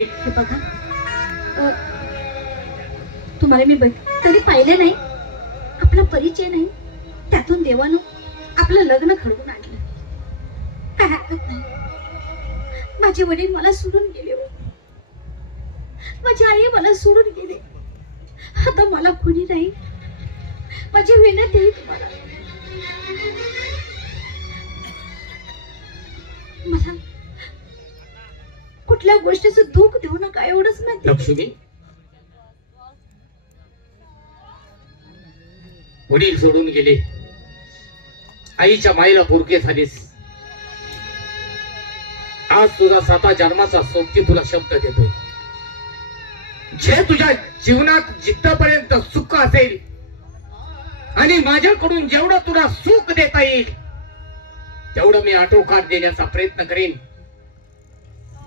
हे बघा, तुम्हाला मी कधी पाहिले नाही, आपला परिचय नाही, त्यातून देवानं आपलं लग्न घडवून आणलं. काय हरकत नाही. माझे वडील मला सोडून गेले हो, माझी आई मला सोडून गेली. आता मला कोणी नाही. माझी विनंती आहे तुम्हाला, मला कुठल्या गोष्टीचं दुःख देऊ नका, एवढंच नाही. लक्ष्मी, वडील सोडून गेले, आईच्या माईला पोरके झालीस. आज तुझा 7 जन्माचा सोबती तुला शब्द देतोय, जे तुझ्या जीवनात जिथपर्यंत सुख असेल आणि माझ्याकडून जेवढं तुला सुख देता येईल तेवढं मी आटोकाट देण्याचा प्रयत्न करेन.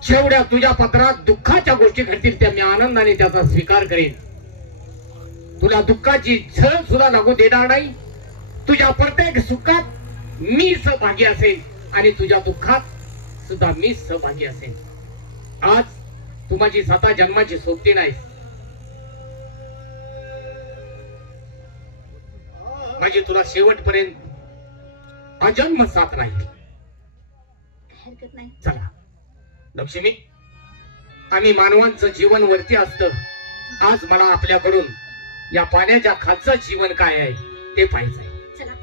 जेवढ्या तुझ्या पत्रात दुःखाच्या गोष्टी घडतील त्या मी आनंदाने त्याचा स्वीकार करेन. तुला दुःखाची झळ सुद्धा लागू देणार नाही. तुझ्या प्रत्येक सुखात मी सहभागी असेल आणि तुझ्या दुःखात सुद्धा मी सहभागी असेल. आज तू माझी 7 जन्माची सोबती नाहीस, माझी तुला शेवटपर्यंत अजन्म साथ राहील. हरकत नाही. चला लक्ष्मी, आम्ही मानवांचं जीवन वरती असतं. आज मला आपल्याकडून या पाण्याच्या खालचं जीवन काय आहे ते पाहायचंय. चला.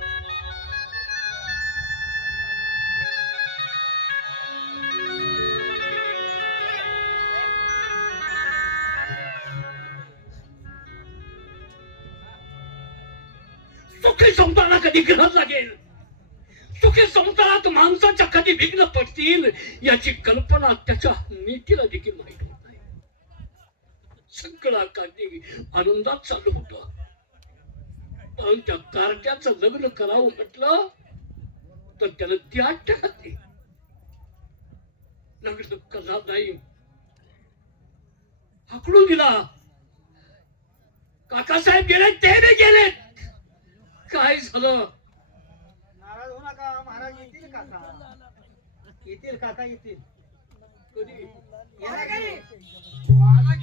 सुखी संसाराला कधी गरज लागेल, सुखी संसारात माणसाच्या कधी विघ्न पडतील याची कल्पना त्याच्या नीतीला देखील माहित होत नाही. सगळा काही आनंदात चालू होत, पण त्या कारट्याचं लग्न करावं म्हटलं तर त्याला त्या ठिकाणी लग्न करा नाही हाकडून दिला. काकासाहेब गेले, ते बी गेले. काय झालं? नाराज होऊ नका महाराज, येतील काका, येतील काका, येतील. कधी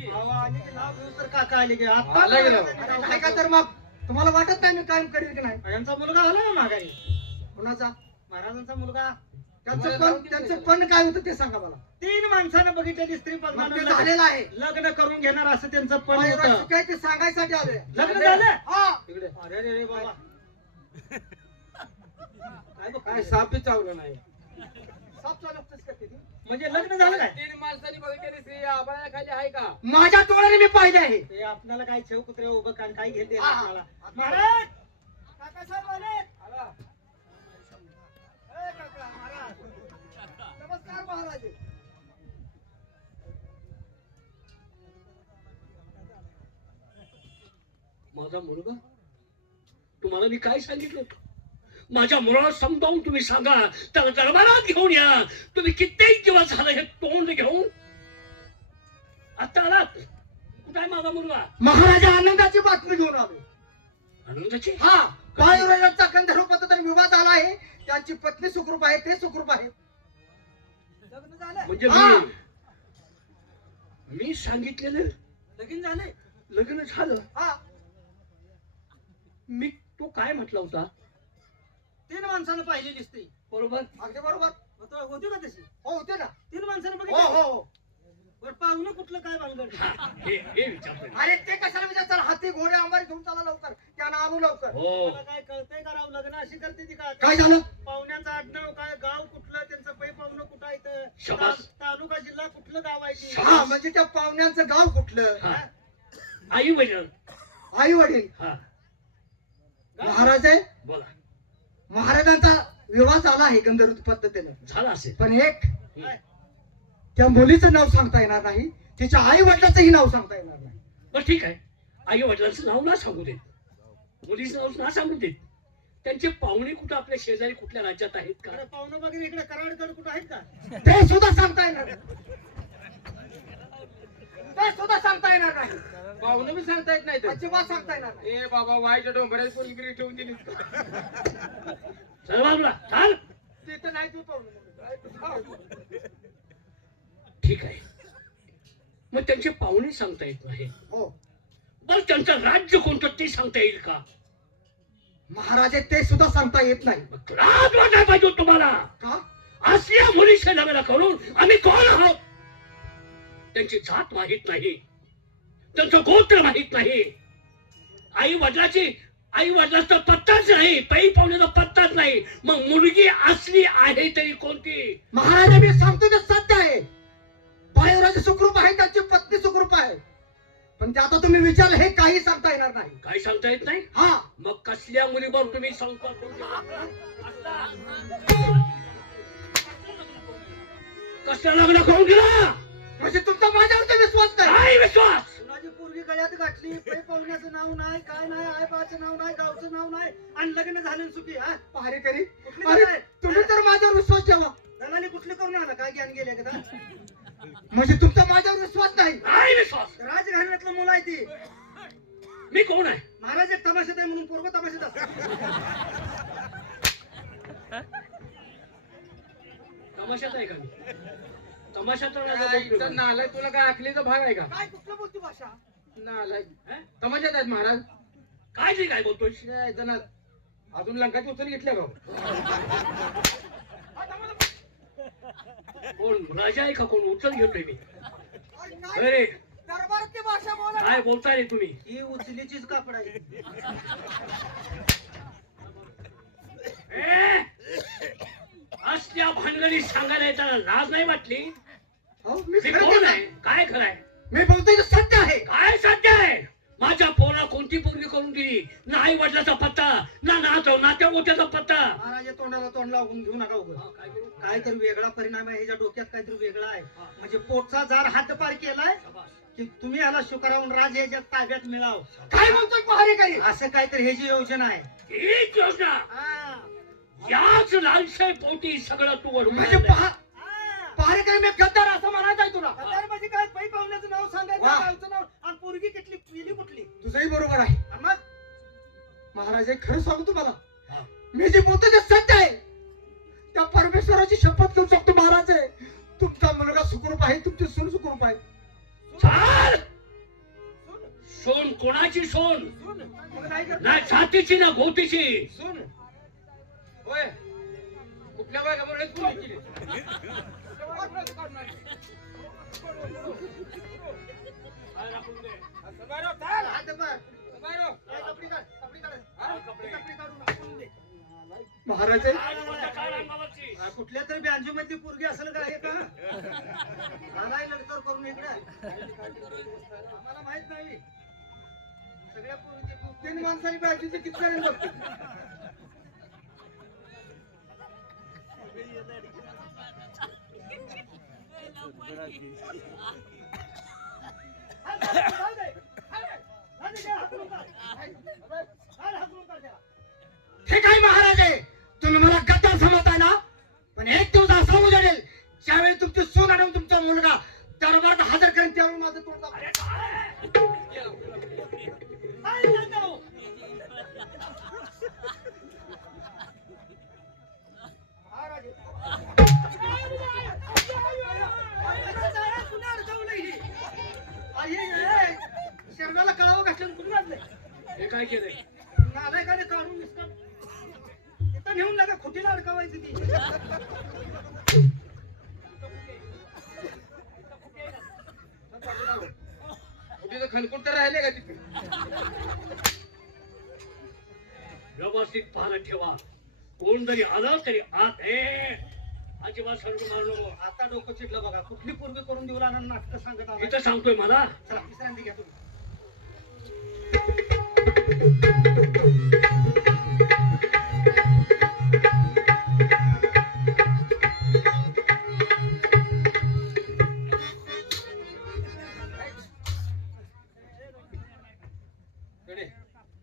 अहो, आणि ते नाव घेऊन तर काका आले की आता आले की अरे नाही का, तर मग तुम्हाला वाटत नाही मी कायम करेल की नाही? यांचा मुलगा आला ना माघारी. कुणाचा? महाराजांचा मुलगा. त्यांचं पण काय होतं ते सांगा मला. 3 माणसानं बघितलेली स्त्री पद्मानं झालेलं आहे. लग्न करून घेणार असं त्यांचं पण होतं. काय ते सांगायसाठी आले. लग्न झालं? हा. तिकडे. अरे रे बाबा, काय सापही चावलं नाही. साप चालवतच का ते? म्हणजे लग्न झालं काय? 3 माणसांनी बघितलेली स्त्री आबाळ्या खाली आहे का? माझ्या डोळ्याने मी पाहिले आहे. ते आपल्याला काय छेव कुत्रे उभं कान काय घेते आपल्याला. महाराज, काका साहेब आले. आला. ए काका, महाराज. नमस्कार महाराज. माझा मुलगा, तुम्हाला मी काय सांगितलं होतं? माझ्या मुलाला समजावून तुम्ही सांगा, त्याला दरबारात घेऊन या. तुम्ही कित्येक दिवस झालं हे तोंड घेऊन आता आलात. कुठे आहे माझा मुलगा? महाराजा आनंदाची बातमी घेऊन आलो. आनंदाची? हा, पायुराजांचा गंधर्व पद्धतीने विवाह झाला आहे. त्यांची पत्नी सुखरूप आहे, ते सुखरूप आहेत. लग्न झालं म्हणजे हा. मी सांगितलेलं लगीन झाले. लग्न झालं. हा, मी तो काय म्हटला होता? 3 माणसानं पाहिलेली स्त्री. बरोबर. अगदी बरोबर. होती का तशी? हो, होते ना. 3 माणसानं हो बघितलं. हो हो. बरं, पाहुणं कुठलं काय भानगड? हे विचारतोय. अरे ते कशाला विचार? हाती घोडे अंबारी घेऊन चला लवकर, त्यांना आणू लवकर. हो. मला काय कळतंय का राव? लग्न अशी करते ती का? काय झालं? पाहुण्यांचं आडनाव काय, गाव कुठलं, त्यांचं पै पाहुणं कुठं आहे इथं? शाबास. तालुका जिल्हा कुठलं गाव आहे ती? हा, म्हणजे त्या पाहुण्यांचं गाव कुठलं? हा. आई वडील. आई वडील हा, महाराज आहे. बोला. महाराजांचा विवाह झाला आहे गंधर्व पद्धतीने. झाला असेल. पण एक, त्या मुलीचं नाव सांगता येणार नाही, तिच्या आई वडिलाचंही नाव सांगता येणार नाही. बरं ठीक आहे, आई वडिलांचं नाव ना सांगू देत, मुलीचं नाव ना सांगू देत. त्यांचे पाहुणे कुठं आपल्या शेजारी कुठल्या राज्यात आहेत का? अरे पाहुणं वगैरे इकडे कराडकडे कुठं आहेत का? ते सुद्धा सांगता येणार नाही. ते सुद्धा सांगता येणार नाही. पाहुणं बी सांगता येत नाही. अजिबात सांगता येणार नाही. ए बाबा, वायच्या डोंगराची पोरगी ठेवून दिली. चल बाजूला चाल. ते तर नाही तू पाहुणं. ठीक आहे, मग त्यांचे पाहुणे सांगता येत नाही. हो बरं त्यांचं राज्य कोणतं ते सांगता येईल का? महाराज ते सुद्धा सांगता येत नाही. मग लाज वाटायला पाहिजे तुम्हाला. का? असल्या मुलीशी लग्न करून आम्ही कोण आहोत? त्यांची जात माहित नाही, त्यांचं गोत्र माहित नाही, आई वडिलाचा पत्ताच नाही, पै पाहुण्याचा पत्ताच नाही. मग मुलगी असली आहे तरी कोणती? महाराज मी सांगतो ते सत्य आहे. बाळराज सुखरूप आहे, त्यांची पत्नी सुखरूप आहे. पण ते आता तुम्ही विचारलं हे काही सांगता येणार नाही. काय सांगता येत नाही? हा मग कसल्या मुलीवर तुम्ही संसार करू? कसं लग्न करून गेला? म्हणजे तुमचा माझ्यावरती विश्वास नाही. काय विश्वास? कुणाची पोरगी गळ्यात गाठली, पै पाहुण्याचं नाव नाही, काय नाही, आई बाचं नाव नाही, गावचं नाव नाही, आणि लग्न झालं सुखी. हा पहारेकरी, अरे तुम्ही तर माझ्यावर विश्वास ठेवा. दलाली कुठले करून आला? काय ज्ञान गेले का? म्हणजे तुमचा माझ्यावर विश्वास नाही. काय विश्वास? राजघराण्यातलं मुलं आहे ती. मी कोण आहे? महाराज एक तमाशात आहे म्हणून पोरग तमाशात असतात. तमाशात आहे का मी? तमाशात इथं नालाय, तुला काय अकलीचा भाग आहे का? काय कुठलं बोलती भाषा? नालाय तमाशात आहेत महाराज. काय ते काय बोलतोय? इथं ना अजून लंकाची उचल घेतल्या का? कोण राजा आहे का? कोण उचल घेतोय मी? काय अरे दरबारातली भाषा बोला. काय बोलताय रे तुम्ही? ही उचलीचीच कापड आहे. ए! असल्या भानगडी सांगायला येताना लाज नाही वाटली? हो, मी खरं कोण बोलतो. आहे? काय खरं आहे? मी बोलतोय ते सत्य आहे. काय सत्य आहे? माझ्या पोरा कोणती पोरगी करून दिली? ना आई वडिलाचा पत्ता, ना नात्या गोत्याचा पत्ता. महाराज तोंडाला तोंड लावून घेऊ नका उगाच. काय करू? काहीतरी वेगळा परिणाम आहे ह्याच्या डोक्यात, काहीतरी वेगळा आहे. म्हणजे पोटचा जार हातपार केलाय की तुम्ही याला शुक्रावून राज याच्या ताब्यात मिळाव. काय म्हणतोय पहारेकरी? असं काहीतरी ह्याची योजना आहे. हीच योजना, हा. याच लालशाही पोटी सगळं तू वरून म्हणजे आणलंय. पहारेकरी मी गद्दार असं म्हणायचं आहे तुला? गद्दार म्हणजे काय? पै पाहुण्याचं नाव सांगायचं, गावचं नाव, आणि पोरगी किटली पिली कुठली? तुझंही बरोबर आहे. आणि मग महाराज एक खरं सांगू तुम्हाला, हा. मी जे बोलतो ते सत्य आहे. त्या परमेश्वराची शपथ घेऊ शकतो महाराज. तुमचा मुलगा सुखरूप आहे, तुमची सून सुखरूप आहे. चाल! सोन कोणाची सोन? ना छातीची ना गोतीची. सुन होय, कुठल्या बायका म्हणले तू केली? महाराज काय रामावरची? कुठल्या तरी बँजू मधली पोरगी असेल का? आहे का? मलाही नंतर करून इकडे आम्हाला माहित नाही. सगळ्या तीन माणसांनी बँजूचे किती करेल बघ. हे काय महाराज आहे? तुम्ही मला गद्दार समजताय ना? पण एक दिवस असा उजाडेल ज्यावेळी तुमची सून आणि तुमचा मुलगा दरबारात हजर करेन, त्यावेळी माझं तोंड दाबा. शरीराला कळावं घातलं कुठून आणलंय? हे काय केलंय? नालायकाने काढून निसकट इथं नेऊन लागा खुटीला अडकावायची ती. तिथं खनकुट तर राहिले का तिथे? व्यवस्थित पाहणं ठेवा. कोण जरी आलं तरी आत अजिबात सर्व मारू नको. आता डोकं चिडलं बघा. कुठली पूर्वी करून देऊ लागणार नाटक सांगत आहात. इथं सांगतोय मला. चला विश्रांती घ्या तुम्ही.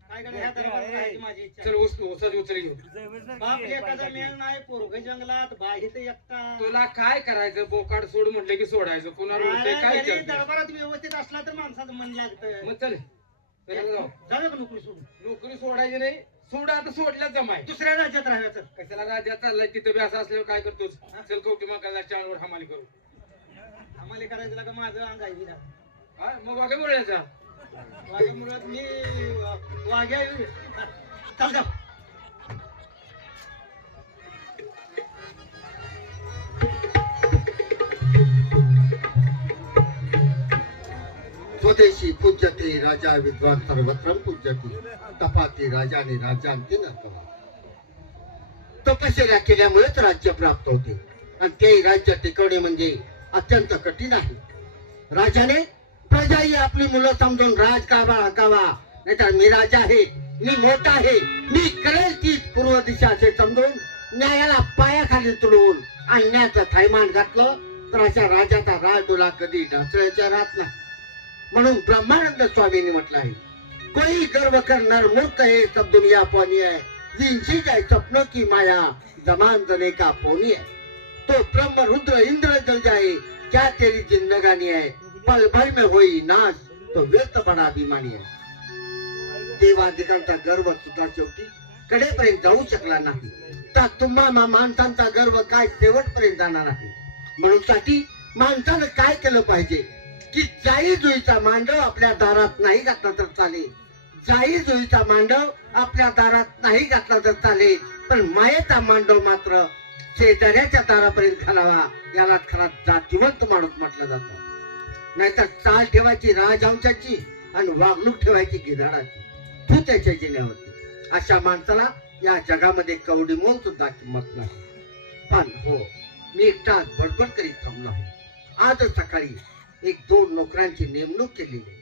काय गड्या, ह्या दरबारात राहायची माझी इच्छा. चल उसाची उचल घेऊ. बाप एखादा मेळ नाही, पोरग जंगलात, बाई तर एकटा. तुला काय करायचं? बोकाड सोड म्हटलं की सोडायचं. कोणाला उडतंय काय घरी करतोय? दरबारात व्यवस्थित असला तर माणसाचं मन लागतं. मग चल चला जाऊ. जाऊया का नोकरी सोडून? नोकरी सोडायची नाही. सोडा आता सोडल्या जमाय. दुसऱ्या राज्यात राहायचं. कशाला राज्यात चाललंय? तिथं बी असं असल्यावर काय करतोच? चल कवटी मकाला चांगल्यावर हमाली करू. आम्हाला करायचं का माझं अंग आहे विना. हा, मग वाघे बोलायचा वाघ्यामुळं मी वाघ्या चल जा. स्वदेशी पूज्यते राजा विद्वान सर्वत्र पूज्यते तपाती राजाने राजांती नसवा. तपश्चर्या केल्यामुळेच राज्य प्राप्त होते आणि ते राज्य टिकवणे म्हणजे अत्यंत कठीण आहे. राजाने प्रजा ही आपली मुलं समजून राजकारभा हकावा, नाहीतर मी राजा आहे, मी मोठा आहे, मी करेल तीच पूर्व दिशा असे समजून न्यायाला पायाखाली तुडवून अन्यायाचं थैमान घातलं तर अशा राजाचा राजडोला कधी ढासळायचा राहत नाही. म्हणून ब्रह्मानंद स्वामींनी म्हटलं आहे, कोई गर्व करणार मूर्ख है सब दुनिया पानी है, जिनसी जाए सपनों की माया जमान जने का पोनी है. तो ब्रह्म रुद्र इंद्र जल जाए क्या तेरी जिंदगानी है, पल भर में होई नाश तो व्यर्थ बड़ा अभिमानी है. देवादिकांचा गर्व सुद्धा शेवटी कडेपर्यंत जाऊ शकला नाही, तर तुम्हा माणसांचा गर्व काय शेवटपर्यंत जाणार आहे. म्हणून साठी माणसानं काय केलं पाहिजे की जाई जुईचा मांडव आपल्या दारात नाही घातला तर चालेल, जाई जुईचा मांडव आपल्या दारात नाही घातला तर चालेल, पण मायेचा मांडव मात्र शेजाऱ्याच्या दारापर्यंत घालावा. याला खरा जातीवंत माणूस म्हटलं जातं. नाहीतर चाल ठेवायची राजहंसाची आणि वागणूक ठेवायची गिधाडाची, तू त्याच्या जिन्यावरती. अशा माणसाला या जगामध्ये कवडी मोल सुद्धा किंमत नाही. पण हो, मी एकटा बडबड करीत थांबलो आहे. आज सकाळी 1-2 नोकरांची नेमणूक केलेली आहे.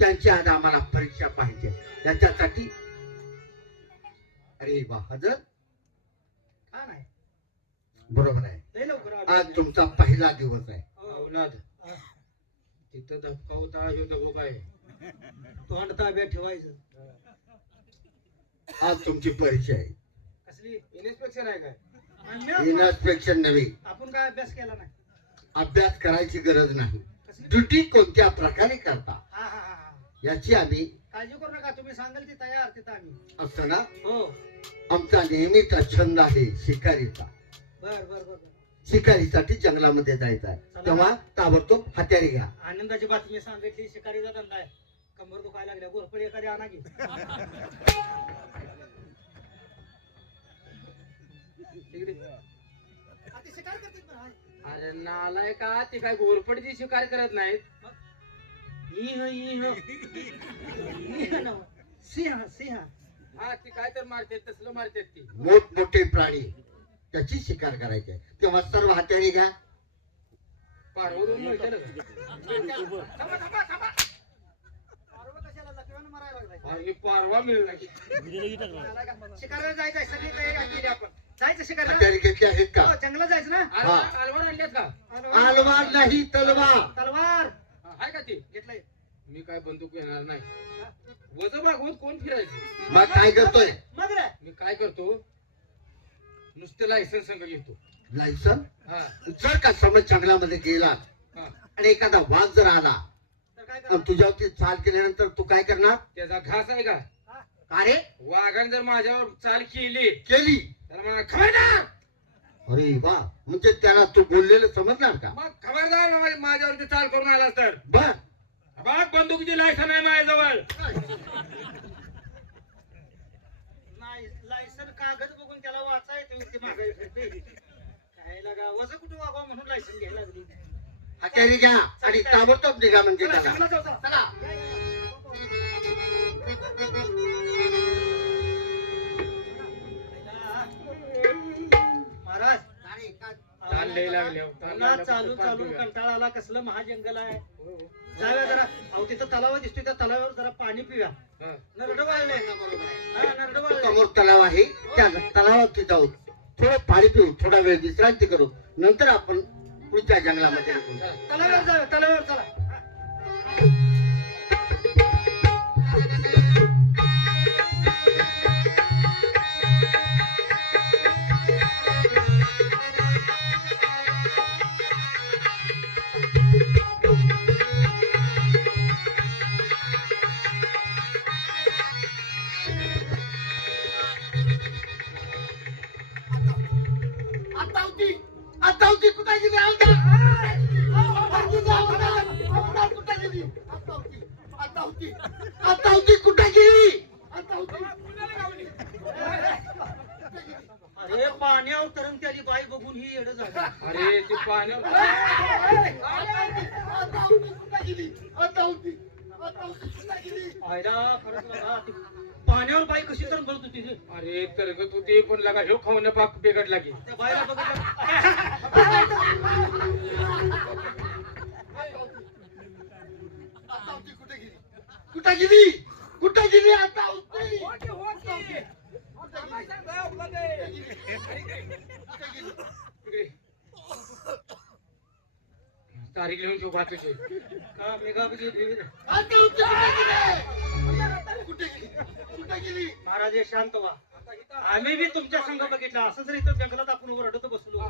त्यांची आज आम्हाला परीक्षा पाहिजे. त्याच्यासाठी अरे वा, हजर हा नाही बरोबर आहे. लय लवकर आलो. आज तुमचा पहिला दिवस आहे. अवलाद तिथं धक्का होता, ह्यो दबो काय तोंड ताब्यात ठेवायचं. आज तुमची परीक्षा आहे. कसली इन्स्पेक्शन आहे काय? आणि इन्स्पेक्शन नव्हे. आपण काय अभ्यास केला नाही. अभ्यास करायची गरज नाही. कसली ड्युटी कोणत्या प्रकारे करता हा हा हा हा. याची आम्ही काळजी करू नका, तुम्ही सांगाल ती तयार तिथं आम्ही. असतं ना. हो आमचा नेहमीचा छंद आहे शिकारीचा. बर बर बर बर. शिकारीसाठी जंगलामध्ये जायचं आहे, तेव्हा ताबडतोब हत्यारे घ्या. आनंदाची बातमी सांगितली, शिकारीचा धंदा आहे. कंबर दुखायला लागल्या, गोरपडी एखादी आणा की. हा, ते शिकार करतात पण, हा. अरे नालाय का, ती काय घोरपडची शिकार करत नाहीत. सिंह सिंह हा, ती काय तर मारते, तसलं मारते ती. मोठमोठे प्राणी त्याची शिकार करायची आहे, तेव्हा सर्व हत्यारे घ्या. पारवरून मिळतं ना. थांबा थांबा थांबा. पारवा कशाला लकवानं मारायला लागलाय? अरे, ही पारवा मिळला की. शिकाराला जायचंय, सगळी तयारी केली आपण. जायचं शिकायला. हत्यारे घेतले आहेत का? हो, जंगलात जायचं ना. अलवार आणल्यात का? आलवार नाही, तलवार. तलवार आहे का ती? घेतलंय. मी काय बंदूक येणार नाही. वज भागवत कोण फिरायचं? मग काय करतोय? मग रे मी काय करतो, नुसतं लायसन्स संग घेतो. लायसन. हा जर का समज जंगलामध्ये गेला हा, आणि एखादा वाघ जर आला तर काय आणि करा? तुझ्यावरती चाल केल्यानंतर तू काय करणार? त्याचा घास आहे का? अरे वाघाने जर माझ्यावर चाल केली केली. तर मला खबरदार. अरे वा, म्हणजे त्याला तू बोललेलं समजणार का? मग खबरदार, माझ्यावरती चाल करून आलास तर बर. बघ, बंदुकीची लायसन आहे माझ्याजवळ. नाही, लायसन कागद बघून त्याला वाचायचं ते मागायला फिरते. काय लागा, वजन कुठे वागावं म्हणून लायसन घ्यायला लागली. हत्यारे घ्या आणि ताबडतोब निघा म्हणजे चला, त्याला. जंगलात जाऊ, चला. या, या, या. महाराज ताल लय लागले, ताल पुन्हा लागले, चालू फक्त चालू पाठवूया. कंटाळा आला. कसलं महाजंगल आहे. हो, हो. जाऊया जरा. अहो तिथं तलाव दिसतोय, त्या तलावावर जरा पाणी पिऊया. हा. नरड वाळले. हा, नरड वाळले. समोर तलाव आहे, त्या तलावावरती जाऊ, थोडं पाणी पिऊ, थोडा वेळ विश्रांती करू, नंतर आपण पुढच्या जंगलामध्ये निघू. तलावावर जाऊया, तलावावर चला. आता होती कुठे गेली? कुठे गेली? आता होती कुठे गेली? अरे पाण्यावर तरंग त्याची बाई बघून ही येड झाली. अरे ते पाणी आयला खरंच बघा, ती पाण्यावर बाई कशी तर बोलत होती रे. अरे तरगत होते पण लागा ह्यो खाऊन पाक बिघडला की त्या बाईला बघितलं कुठे गेली? कुठे गेली? आता होती. तिकडे. तारीख लिहून ठेव बा तुझी. का मेघा बघितली. आता होती. कुठे गेली? कुठे गेली? महाराज हे शांत व्हा. आम्ही बी तुमच्या संघ बघितला. असं जर इथं जंगलात आपण रडत बसलो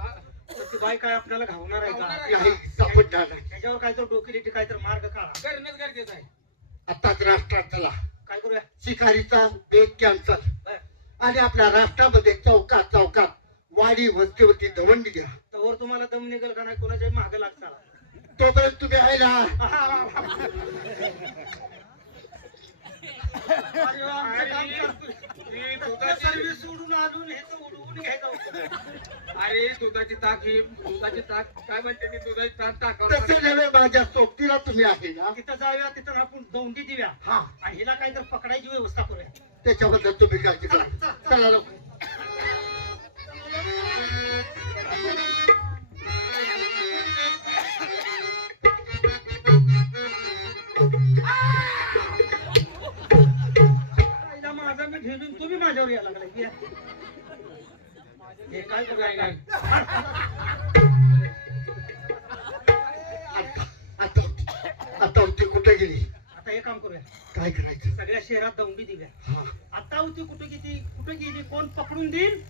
तर ती बाई काय आपल्याला घावणार आहे का? नाही, सापडणार नाही. त्याच्यावर काहीतरी डोकेलीटी काहीतरी मार्ग काढा. करणंच गरजेचं आहे. आताच राष्ट्रात चला. काय करूया? शिकारीचा बेग कॅन्सल बर. आणि आपल्या राष्ट्रामध्ये चौकात चौकात वाडी वस्तीवरती दवंडी द्या. तवर तुम्हाला दम निघेल का नाही कोणाच्या मागे लागता. तोपर्यंत तुम्ही आहे ना. अरे वा, आमचं काम करतोय. सर्व्हिस सोडून आणून हे तर उडवून घ्यायचं होतं. अरे दुधाची ताक ही दुधाची ताक काय म्हणते ती दुधाची ताक तसं टाकावं नव्हे, माझ्या सोबतीला तुम्ही आहे ना. तिथं जाऊया, तिथं आपण दौंडी देऊया हा, आणि हिला काहीतरी पकडायची व्यवस्था करूया. त्याच्याबद्दल तुम्ही काळजी करा. चला लवकर. आईला माझा मी झेलून तुम्ही माझ्यावर यायला लागलाय. या. हे काय करायला? आता होती कुठे गेली? आता हे काम करूया, काय करायचं? सगळ्या शहरात दौंडी देऊया. हा, आता होती कुठे गेली कोण पकडून देईल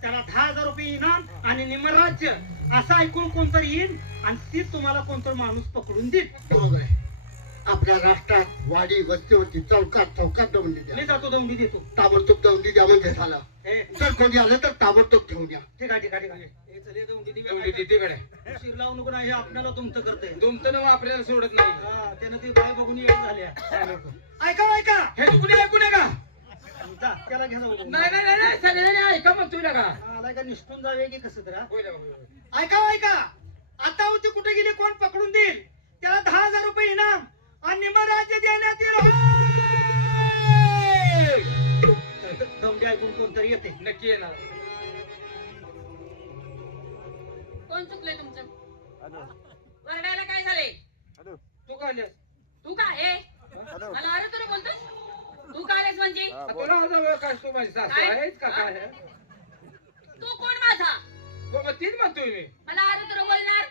त्याला 10,000 रुपये इनाम आणि निमराज्य असं ऐकून कोणतरी येईल आणि ती तुम्हाला कोणतरी माणूस पकडून देईल. बरोबर आहे. आपल्या राष्ट्रात वाडी वस्तीवरती चौकात चौकात दवंडी द्या. मी जातो दौंडी देतो. ताबडतोब दवंडी द्या म्हणजे झालं. हे जर कोणी आलं तर ताबडतोब घेऊन या. ठीक आहे ठीक आहे ठीक आहे. हे चल, हे दौंडी देऊया. तेवढी तिकडे शिर लावू नको ना, हे आपल्याला तुमचं करतंय. तुमचं नाव आपल्याला सोडत नाही. हा, त्यानं ती बाय बघून येत झाल्या. ऐका हे तू कुणी ऐकू नये का? जा, त्याला घ्या जाऊन. नाही नाही नाही नाही, सगळ्यांनी ऐका मग तुला का आलाय का निष्ठून जावे की कसं तर हा? होय ना, होय, होय. ऐका आता होती कुठे गेली कोण पकडून देईल त्याला 10,000 रुपये इनाम आणि निमराज्य देण्यात येईल. दौंडी ऐकून कोणतरी येते. नक्की येणार. कोण चुकलंय तुमचं? वरडायला काय झाले? तू का आलीस? तू का आहे? मला अरे तुला बोलतोस? तू का आलेस म्हणजे? तुला जवळ काय तू माझी सासू काय? आहेस का काय आहे? तू कोण माझा? बाबा तीच म्हणतोय मी. मला अरे तुला बोलणार?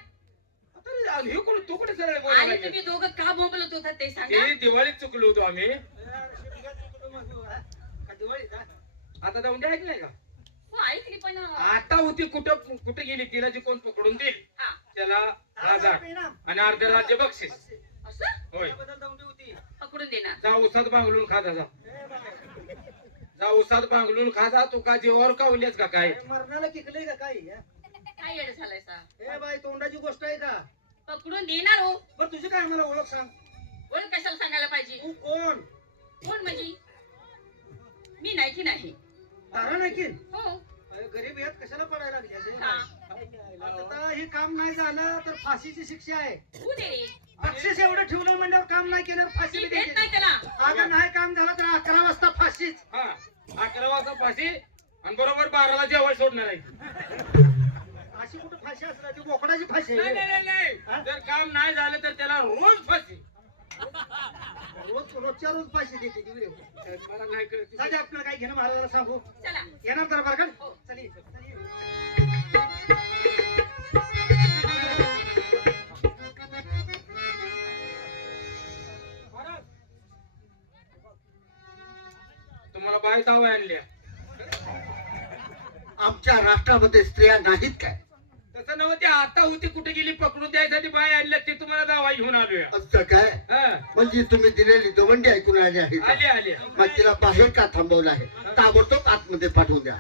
आता हे कोण तू कुठे सरळ आणि बोलायला तुम्ही दोघं का बोंबलत होता ते सांगा. ते दिवाळीत चुकलो होतो आम्ही. दिवाळीत हा? आता जाऊन द्या ऐकलंय का? हो ऐकली पण आता होती कुठं कुठे गेली तिला जे कोण पकडून देईल हा त्याला 10,000 इनाम. आणि अर्ध राज्य बक्षीस. असं होय. त्याबद्दल दौंडी होती. पकडून देणार. जा उसात बांगलून खा जा. ए बाबा, जा उसात बांगलून खा जा. तू का जीवावर कावलीस का काय? काय मरणाला किकलंय का काय हा? काय येड झालाय सा? ए बाई, तोंडाची गोष्ट आहे का? पकडून देणार हो. बरं तुझी काय आम्हाला ओळख सांग. ओळख कशाला सांगायला पाहिजे? तू कोण? कोण म्हणजे? मी नाही की नाही. तारा नाही की हो. गरीब यात कशाला पडायला लागली असे? हा. आता हे काम नाही झालं तर फाशीची शिक्षा आहे. तू दे रे. बक्षीस एवढं ठेवलं म्हणल्यावर काम नाही केलं फाशी मी बी देत द्यायची. नाही त्याला. अगं नाही काम झालं तर 11 वाजता फाशीच. हा 11 वाजता फाशी आणि बरोबर 12ला जेवण सोडणार आहे. अशी कुठं फाशी असणार ती बोकडाची फाशी नाही आहे. नाही नाही नाही. जर काम नाही झालं तर त्याला रोज फाशी. रोजच्या रोज फाशी देते ती रे. मला नाही कळत. चालेल, आपल्याला काय घेणं महाराजाला सांगू. चला. येणार तर बरं का? हो. चल तुम्हाला बाय दावा आणल्या. आमच्या राष्ट्रामध्ये स्त्रिया नाहीत काय? तसं नव्हते. आता होती कुठे गेली पकडून द्यायसाठी बाय आणल्या ते तुम्हाला दावा घेऊन आलोय. असं काय? हा म्हणजे तुम्ही दिलेली दवंडी ऐकून आले आहेत. आले आले. मग तिला बाहेर का थांबवलं आहे? ताबडतोब आतमध्ये पाठवून द्या.